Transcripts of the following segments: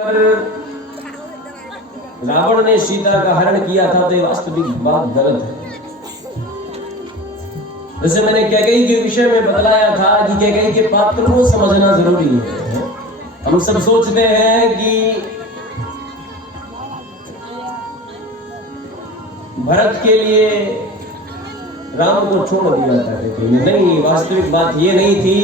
पर रावण ने सीता का हरण किया था तो ये वास्तविक बात गलत है। जैसे मैंने कैकेयी के विषय में बतलाया था कि कैकेयी के पात्र को समझना जरूरी है। हम सब सोचते हैं कि भरत के लिए राम को छोड़ दिया था कैकेयी ने। नहीं, वास्तविक बात ये नहीं थी।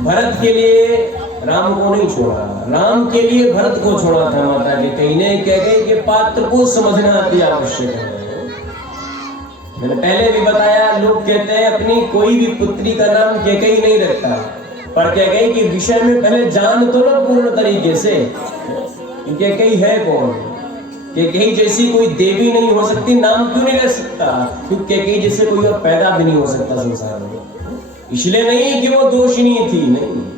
भरत के लिए राम को नहीं छोड़ा, राम के लिए भरत को छोड़ा था माता कैकेयी ने। कैकेयी के पात्र को समझना अति आवश्यक है। मैंने पहले भी बताया, लोग कहते हैं अपनी कोई भी पुत्री का नाम कैकेयी नहीं रखता, पर कैकेयी के विषय में पहले जान तो लो पूर्ण तरीके से। कैकेयी है कौन? कैकेयी जैसी कोई देवी नहीं हो सकती, नाम क्यों नहीं रख सकता? क्योंकि कैकेयी जैसे कोई और पैदा भी नहीं हो सकता संसार में। इसलिए नहीं कि वो दोषिनी थी, नहीं।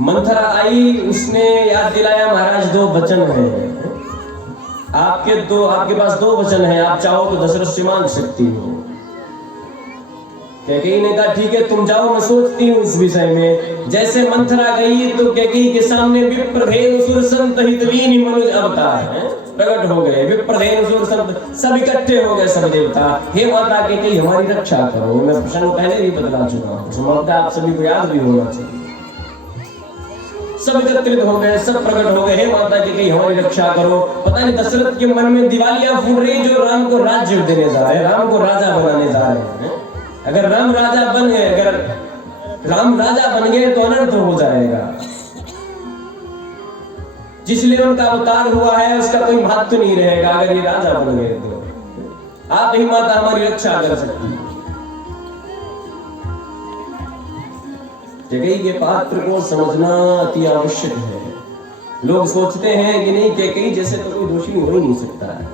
मंथरा आई, उसने याद दिलाया महाराज दो वचन हैं आपके पास दो वचन हैं, आप चाहो तो दशरथ से मांग सकती हो। कैकेयी ने कहा ठीक है तुम जाओ, मैं सोचती हूँ इस विषय में। जैसे मंथरा गई तो कैकेयी के सामने विप्रधेनु सुरसंत हितवीनि मनुज अवतार प्रकट हो गए। विप्रधेनु सुरसंत सब इकट्ठे हो गए, सब देवता। हे माता कैकेयी हमारी रक्षा करो। मैं प्रश्न पहले भी बतला चुका हूँ, आप सभी को याद भी होना चाहिए। सब एकत्रित हो गए, सब प्रकट हो गए, हे माता कैकेयी हमारी रक्षा करो। पता नहीं दशरथ के मन में दिवालियां फूट रही जो राम को राज्य देने जा रहे हैं, राम को राजा बनाने जा रहे हैं। अगर राम राजा बन गए, अगर राम राजा बन गए तो अनर्थ हो जाएगा। जिसलिए उनका अवतार हुआ है उसका कोई महत्व नहीं रहेगा अगर ये राजा बन गए तो। आप ही माता हमारी रक्षा कर सकती है। कैकेयी के पात्र को समझना अति आवश्यक है। लोग सोचते हैं कि नहीं कैकेयी जैसे तो कोई दोषी हो ही नहीं सकता है,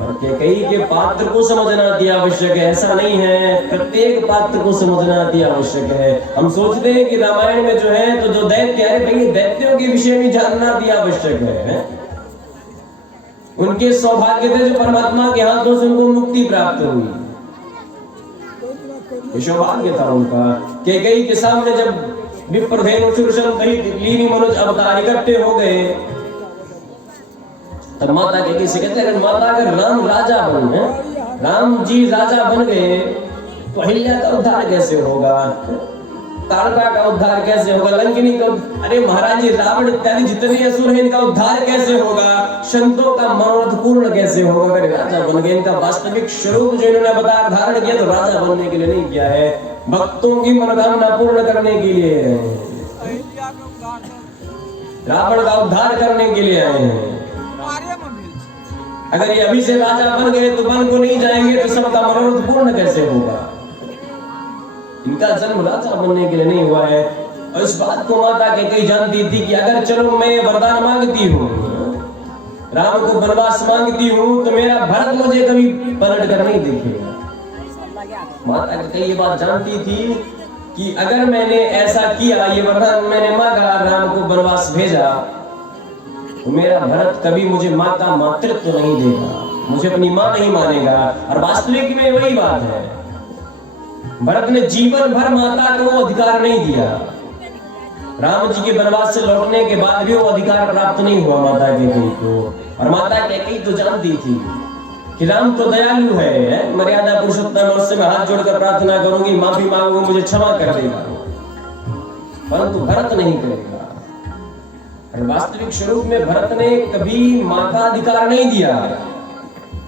और कैकेयी के पात्र को समझना अति आवश्यक है। ऐसा नहीं है, प्रत्येक पात्र को समझना अति आवश्यक है। हम सोचते हैं कि रामायण में जो है तो जो दैत्य है, भाई दैत्यों के विषय में जानना अति आवश्यक है। उनके सौभाग्य थे जो परमात्मा के हाथों से उनको मुक्ति प्राप्त हुई, सौभाग्य था उनका। कैकेयी के सामने जब विप्रधेनु सुरसंत हितवीनि मनुज अवतार इकट्ठे हो गए तब माता कैकेयी से कहते हैं माता अगर राम राजा बन गए, राम जी राजा बन गए तो अहिल्या का उद्धार कैसे होगा, तारका का उद्धार कैसे होगा, लंकिनी का, अरे महाराज जी रावण इत्यादि जितने असुर हैं इनका उद्धार कैसे होगा, संतों का मनोरथ पूर्ण कैसे होगा अगर राजा बन गए। इनका वास्तविक स्वरूप जो इन्होंने अवतार धारण किया तो राजा बनने के लिए नहीं किया है, भक्तों की मनोकामना पूर्ण करने के लिए, रावण का उद्धार करने के लिए आए हैं। अगर ये अभी से राजा बन गए तो वन को नहीं जाएंगे तो सबका मनोरथ पूर्ण कैसे होगा। इनका जन्म राजा बनने के लिए नहीं हुआ है। और इस बात को माता कैकेयी जानती थी कि अगर चलो मैं वरदान मांगती हूँ, राम को वनवास मांगती हूँ तो मेरा भरत मुझे कभी पलट कर नहीं देखेगा। माता कैकेयी ये बात जानती थी कि अगर मैंने ऐसा किया, ये वरदान मैंने मांगा, राम को वनवास भेजा, तो मेरा भरत कभी मुझे माँ का मातृत्व नहीं देगा, मुझे अपनी माँ नहीं मानेगा। और वास्तविक में वही बात है, भरत ने जीवन भर माता को अधिकार नहीं दिया। राम जी के वनवास से लौटने के बाद भी वो अधिकार प्राप्त नहीं हुआ माता कैकेयी को। और माता कैकेयी तो जानती थी कि राम तो दयालु है, मर्यादा पुरुषोत्तम, उससे मैं हाथ जोड़कर प्रार्थना करूंगी, माफी मांगूंगी, मुझे क्षमा कर देगा, परंतु भरत नहीं करेगा। और वास्तविक स्वरूप में भरत ने कभी माँ का अधिकार नहीं दिया।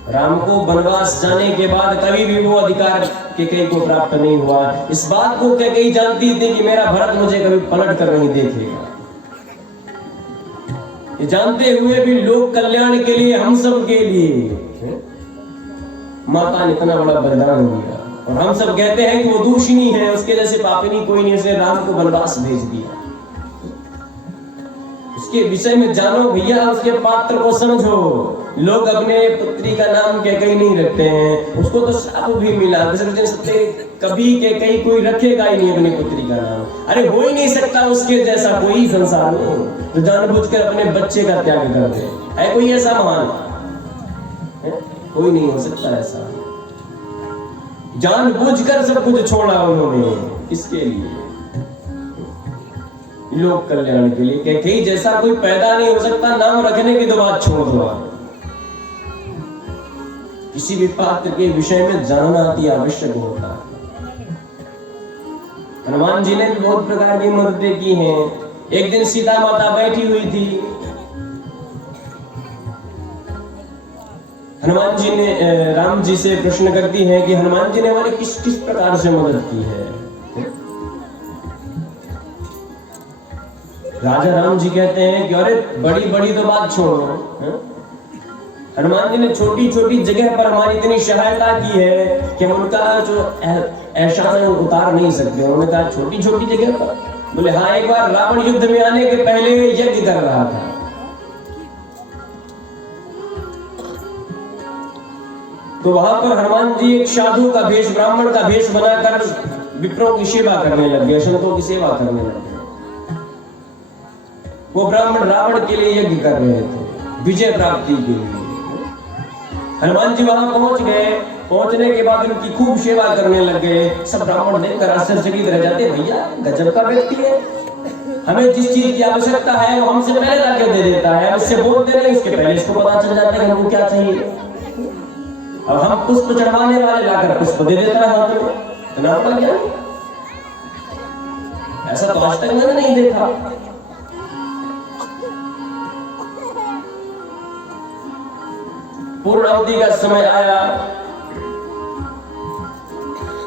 राम को वनवास जाने के बाद कभी भी वो अधिकार कैकेयी को प्राप्त नहीं हुआ। इस बात को कैकेयी जानती थी कि मेरा भरत मुझे कभी पलट कर नहीं देखेगा। ये जानते हुए भी लोक कल्याण के लिए, हम सब के लिए माता ने इतना बड़ा बलिदान दिया। और हम सब कहते हैं कि वो दोषिनी है, उसके जैसे पापिनी कोई नहीं, इसलिए राम को वनवास भेज दिया। उसके विषय में जानो भैया, उसके पात्र को समझो। लोग अपने पुत्री का नाम कैकेयी नहीं रखते हैं, उसको तो श्राप भी मिला। कभी कैकेयी कोई रखेगा ही नहीं अपनी पुत्री का नाम। अरे हो ही नहीं सकता उसके जैसा कोई संसार में जो जानबूझकर अपने बच्चे का त्याग कर दे। है कोई ऐसा महान? कोई नहीं हो सकता ऐसा। जानबूझकर सब कुछ छोड़ा उन्होंने, किसके लिए? लोक कल्याण के लिए। कैकेयी जैसा कोई पैदा नहीं हो सकता, नाम रखने की तो बात छोड़ दो। किसी भी पात्र के विषय में जानना अति आवश्यक होता है। हनुमान जी ने भी बहुत प्रकार की मददें की हैं। एक दिन सीता माता बैठी हुई थी, हनुमान जी ने राम जी से प्रश्न करती हैं कि हनुमान जी ने हमारी किस किस प्रकार से मदद की है। राजा राम जी कहते हैं कि अरे बड़ी बड़ी तो बात छोड़ो, हनुमान जी ने छोटी छोटी जगह पर हमारी इतनी सहायता की है कि हम उनका जो एहसान उतार नहीं सकते। उन्होंने कहा छोटी छोटी जगह पर? बोले हाँ, एक बार रावण युद्ध में आने के पहले यज्ञ कर रहा था, तो वहां पर हनुमान जी एक साधु का भेष, ब्राह्मण का भेष बनाकर विप्रों की सेवा करने लग गए, संतों की सेवा करने लग गए। वो ब्राह्मण रावण के लिए यज्ञ कर रहे थे, विजय प्राप्ति के लिए। हनुमान जी वहां पहुंच गए। पहुंचने के बाद उनकी खूब सेवा करने लग गए। सब ब्राह्मण देखकर आश्चर्यचकित रह जाते, भैया गजब का व्यक्ति है, हमें जिस चीज की आवश्यकता है वो हमसे पहले लाके दे देता है, इससे बोलते नहीं, इसके पहले इसको पता चल जाता है हमको क्या चाहिए। अब हम पुष्प चढ़वाने वाले लाकर पुष्प दे देता है हाथ में, तो नाम क्या? ऐसा तो आज तक मैंने नहीं देखा। पूर्णाहुति का समय आया।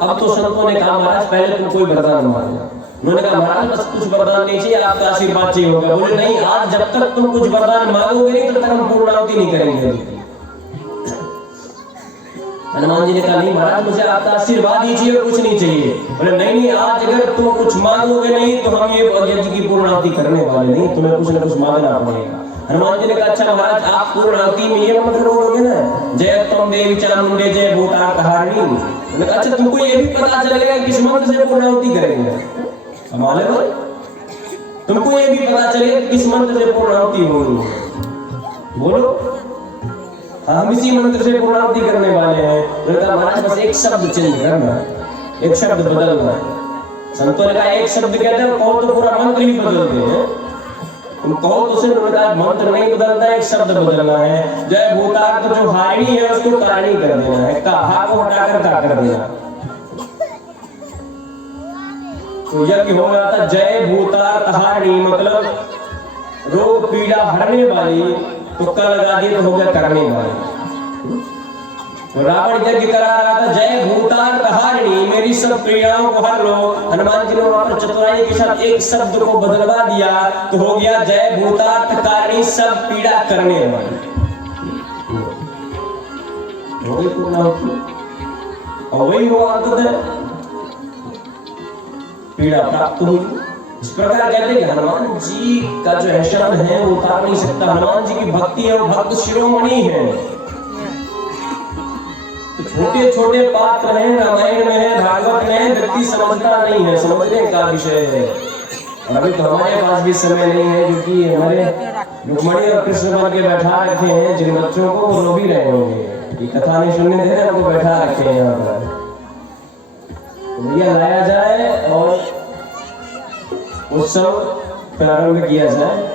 अब तो संतों ने कहा महाराज पहले तुम कोई वरदान मांगो। उन्होंने कहा महाराज बस कुछ वरदान नहीं चाहिए, आपका आशीर्वाद चाहिए होगा। बोले नहीं, आज जब तक तुम कुछ वरदान मांगोगे नहीं तब तक हम पूर्णाहुति नहीं करेंगे। हनुमान जी ने कहा नहीं महाराज मुझे आपका आशीर्वाद ही चाहिए, कुछ नहीं चाहिए। बोले नहीं नहीं, आज अगर तुम कुछ मांगोगे नहीं तो हम ये यज्ञ की पूर्णाहुति करने वाले नहीं, तुम्हें कुछ न कुछ मांगना पड़ेगा। हनुमान जी ने कहा अच्छा महाराज आप पूर्णाहुति में ये मंत्र बोलोगे ना, जय तुम देवी चामुंडे जय भूतारहारिणी। मैंने कहा अच्छा तुमको ये भी पता चलेगा किस मंत्र से पूर्णाहुति करेंगे? कमाल है भाई, तुमको ये भी पता चलेगा किस मंत्र से पूर्णाहुति होगी। बोलो हम इसी मंत्र से पूर्णाहुति करने वाले हैं। मैंने कहा महाराज बस एक शब्द चेंज करना, एक शब्द बदलना है। संतों ने कहा एक शब्द कहते हैं, कहो तो पूरा मंत्र ही बदलते हैं। तुम कहो तो सिर्फ मंत्र नहीं बदलता, एक शब्द बदलना है। जय भूतार तो जो हारिणी है उसको तारिणी कर देना है, हा को हटाकर का कर देना। तो यज्ञ हो रहा था जय भूतार हारिणी, मतलब रोग पीड़ा हरने वाली, तुक्का लगा दिए तो हो गया करने वाली। तो रावण यज्ञ करा रहा था जय भूतार हारिणी, मेरी सब पीड़ाओं को हर लो। हनुमान जी ने वहां पर चतुराई के साथ एक शब्द को बदलवा दिया तो हो गया जय भूतार तारिणी, सब पीड़ा करने वाली। और वही हुआ पीड़ा प्राप्त हुई। इस प्रकार कहते हैं कि हनुमान जी का जो एहसान है वो उतार नहीं सकता। हनुमान जी की भक्ति है, वो भक्त शिरोमणि है। तो छोटे छोटे पात्र हैं, रामायण में है, भागवत में है, व्यक्ति समझता नहीं है, समझने का विषय है। और अभी तो हमारे पास भी समय नहीं है, क्योंकि हमारे रुक्मणी और कृष्ण बन के बैठा रखे हैं जिन बच्चों को, वो रो भी रहे होंगे, ये कथा नहीं सुनने दे रहे, उनको बैठा रखे हैं यहाँ पर। भैया लाया जाए और उत्सव प्रारंभ किया जाए।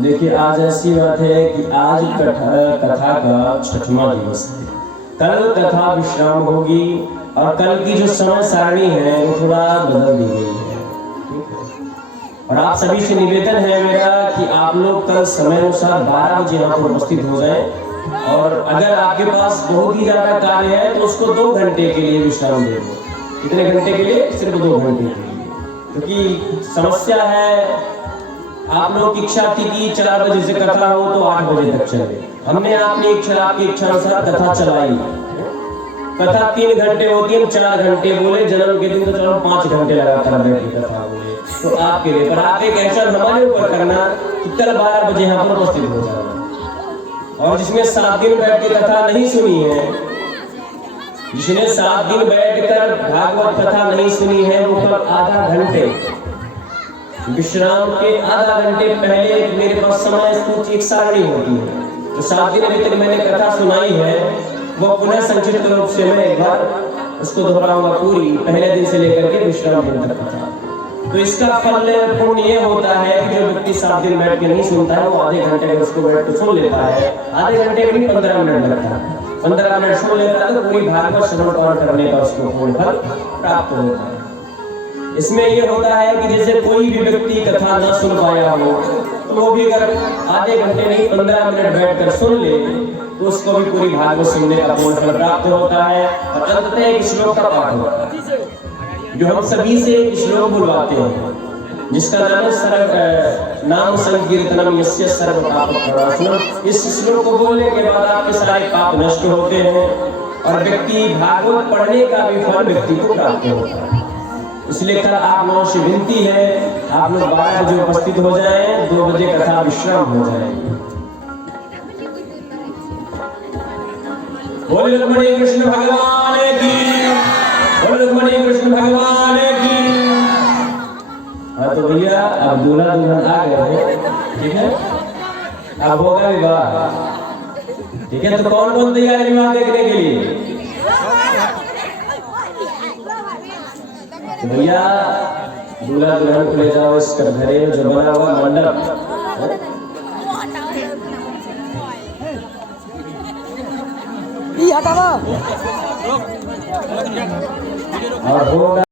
देखिए आज ऐसी बात है कि आज कथा का 6वां दिवस है। कल कथा विश्राम होगी और कल की जो समय सारणी है वो थोड़ा बदल दी गई है, ठीक है। और आप सभी से निवेदन है मेरा कि आप लोग कल समय अनुसार 12 बजे यहाँ पर उपस्थित हो जाएं। और अगर आपके पास बहुत ही ज्यादा कार्य है तो उसको 2 घंटे के लिए विश्राम दे दो। कितने घंटे के लिए? सिर्फ 2 घंटे के लिए, क्योंकि समस्या है आप लोग की इच्छा थी कि 4 बजे से कथा हो तो 8 बजे तक चले। हमने आपकी इच्छा अनुसार कथा चलाई, कथा 3 घंटे होती है, 4 घंटे बोले, जन्म के दिन तो चलो 5 घंटे लगातार बैठ के कथा बोले, तो आपके लिए। पर आप एक ऐसा हमारे ऊपर करना कि कल 12 बजे यहाँ पर उपस्थित हो जाना। और जिसने 7 दिन बैठ के कथा नहीं सुनी है, जिसने 7 दिन बैठकर भागवत कथा नहीं सुनी है, वो कल आधा घंटे विश्राम के आधा घंटे पहले मेरे पास समय कुछ एक सारणी होती है, तो 7 दिन अभी तक मैंने कथा सुनाई है, वो पुनः संक्षिप्त रूप से मैं एक बार उसको दोहराऊंगा पूरी, पहले दिन से लेकर के विश्राम दिन तक कथा। तो इसका फल पुण्य ये होता है कि जो व्यक्ति 7 दिन बैठ के नहीं सुनता है, वो आधे घंटे में उसको बैठ के सुन लेता है। आधे घंटे में नहीं 15 मिनट लगता है, 15 मिनट सुन लेता है तो पूरी भागवत श्रवण पाठ करने का उसको पूर्ण फल प्राप्त होता है। इसमें ये होता है कि जैसे कोई भी व्यक्ति कथा न सुन पाया हो, तो वो भी अगर आधे घंटे नहीं 15 मिनट बैठकर सुन ले, तो उसको भी पूरी भागवत सुनने का पूर्ण फल प्राप्त होता है। और अंततः एक श्लोक का पाठ होता है, जो हम सभी से एक श्लोक बुलवाते हैं, जिसका नाम है नाम संकीर्तनम यस्य सर्व पाप प्रणाशनम। इस श्लोक को बोलने के बाद आपके सारे पाप नष्ट होते हैं और व्यक्ति भागवत पढ़ने का भी फल व्यक्ति को प्राप्त होता है। इसलिए कल आप लोगों से विनती है, आप लोग 12 बजे उपस्थित हो जाएं, 2 बजे कथा विश्राम हो जाएगी। बोले रुक्मिणी कृष्ण भगवान की, बोले रुक्मिणी कृष्ण भगवान की। हाँ तो भैया अब दूल्हा दुल्हन आ गए हैं, ठीक है, अब होगा विवाह, ठीक है। तो कौन कौन तैयार है विवाह देखने के लिए? तो भैया दूल्हा दुल्हन को ले जाओ इस घरे में जो बना हुआ मंडप, और होगा